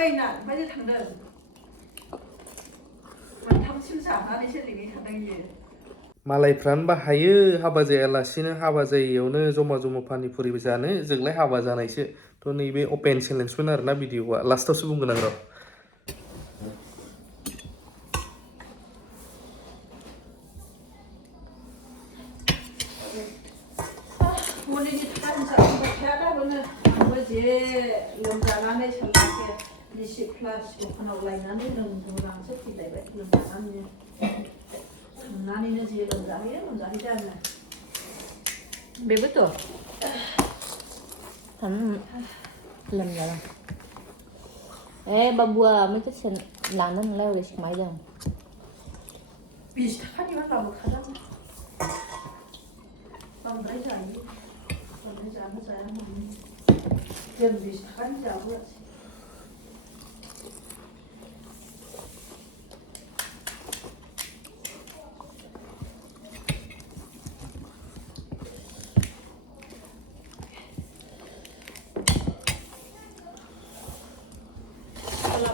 हाबायना ओमफ्राय थांदों मोनथामसिम जानानैसो लिङै थांदों इयो मालायफ्रानो बाहायो हाबा जायालासिनो हाबा जायैयावनो जमा जमा पानिपुरिबो जानो जोंलाय हाबा जानायसो थ' नैबे अपेन चेलेन्जमोन आरोना भिडिअआ लास्टावसो बुंगोन आं र' मुलिनि थाखाय जाबाय थाया दाबोनो आंबो जे लोमजानानै सानलाखै बिसि प्लास दखानाव लायनानै लोमजानानैसो फैलायबाय लोमजानानैनो थांनानैनो जे लोमजाहैयो आङो बेबोथ' लोमजादों बाबुआ मैगं लानो नोंलाय ओरै सोमायदों 20 थाखानिबा लाबोखादों बांद्राय जायो बांद्राय जानो जाया माने जों 20 थाखानि जाबोआसै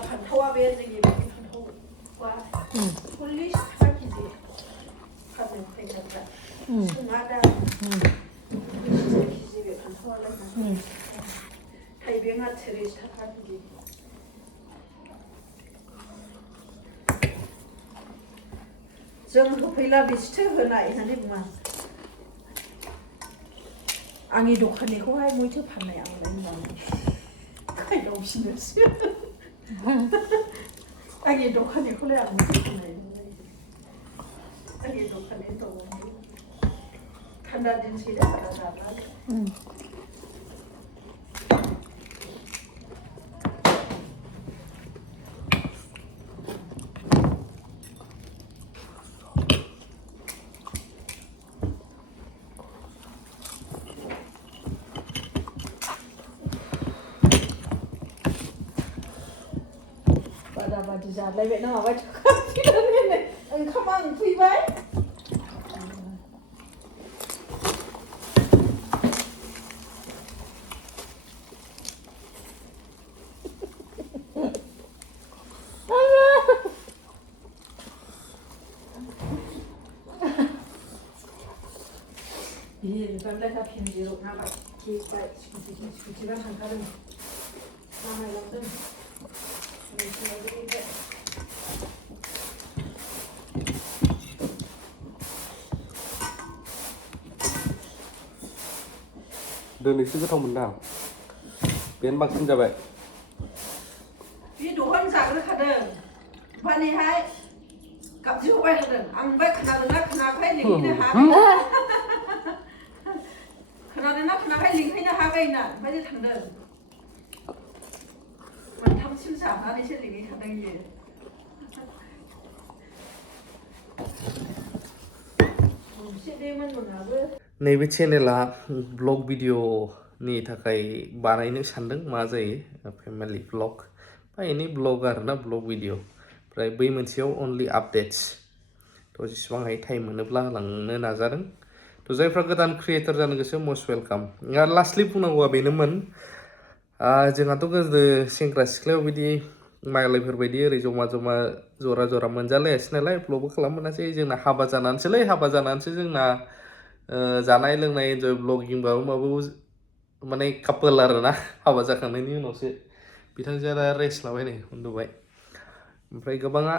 फान्थावा बे जोंनि फान्थावा 40 थाखा केजि फानो फैसाफ्रा सोङा दा केजि बे फान्थावालाय थाइबेंआ 30 थाखा केजि जों होफैला बेसेथो होनाय होननानै बुङा आंनि दखाननिखौहाय मैथो फाननाय आंलाय होननानै खायदावफिनोसो आंनि दखाननिखौलाय आं मैथो फाननाय आंनि दखाननि दङ थान्दा दिनसै दा बारा जाब्ला बादाबादि जालायबाय ना माबाय थाखाय ओंखामा उखैबाय बिबारलाय हाफिन जिर'नाबाय खेबाय स्कुटिबा थांखादों नामायलांदों दिनैसो गोथाव मोनदां बेनो बांसिन जाबाय बे दहाय जाग्रोखादों ओमफ्रायहाय गाबज्रि हरबाय थादों आं ओमफ्राय खोनादोंना खोनायाखै लिंहैनो हाबाय खोनादोंना खोनायाखै लिंहैनो हाबायना ओमफ्राय थांदों मोनथामसिम जानानैसो लिङै थांदों इयो नैबे चेनेला ब्लग भिडिअनि थाखाय बानायनो सानदों मा जायो फेमिलि ब्लग बा एनि ब्लग आरोना ब्लग भिडिअ ओमफ्राय बै मोनसेयाव अनलि आपडेट्स थ' जेसेबां हायो टाइम मोनोब्ला लांनो नाजादों थ' जायफ्रा गोदान क्रिएटर जानो गोसो मस्ट वेलकाम लास्टलि बुंनांगौआ बेनोमोन जोंहाथ' गोदो सेंग्रा सिख्लायाव बिदि मालायफोरबायदि ओरै जमा जमा जरा जरा मोनजालायासै नालाय ब्लगबो खालामनो मोनासै जोंना हाबा जानानैसो जोंना जानाय लोंनाय एन्जय ब्लगिं माबा माने कापोल आरोना हाबा जाखांनायनि उनावसो बिथांजोआ दा रेस्ट लाबाय नै उन्दुबाय ओमफ्राय गोबाङा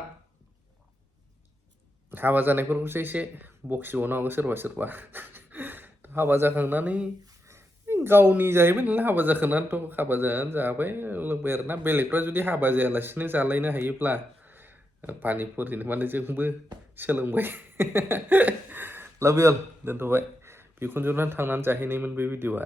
हाबा जानायफोरखौसो एसे बखिबावनो हागौ सोरबा हाबा जाखांनानै गावनि जाहैबाय नालाय हाबा जाखांनानैथ' हाबा जानानै जाबाय लोंबाय आरोना बेलेगफ्रा जुदि हाबा जायालासिनो जालायनो हायोब्ला पानिपुरिनि माने जोंबो सोलोंबाय लाभ इउ अल दोनथ'बाय बिखुनजोनाव थांनानै जाहैनायमोन बे भिडिअआ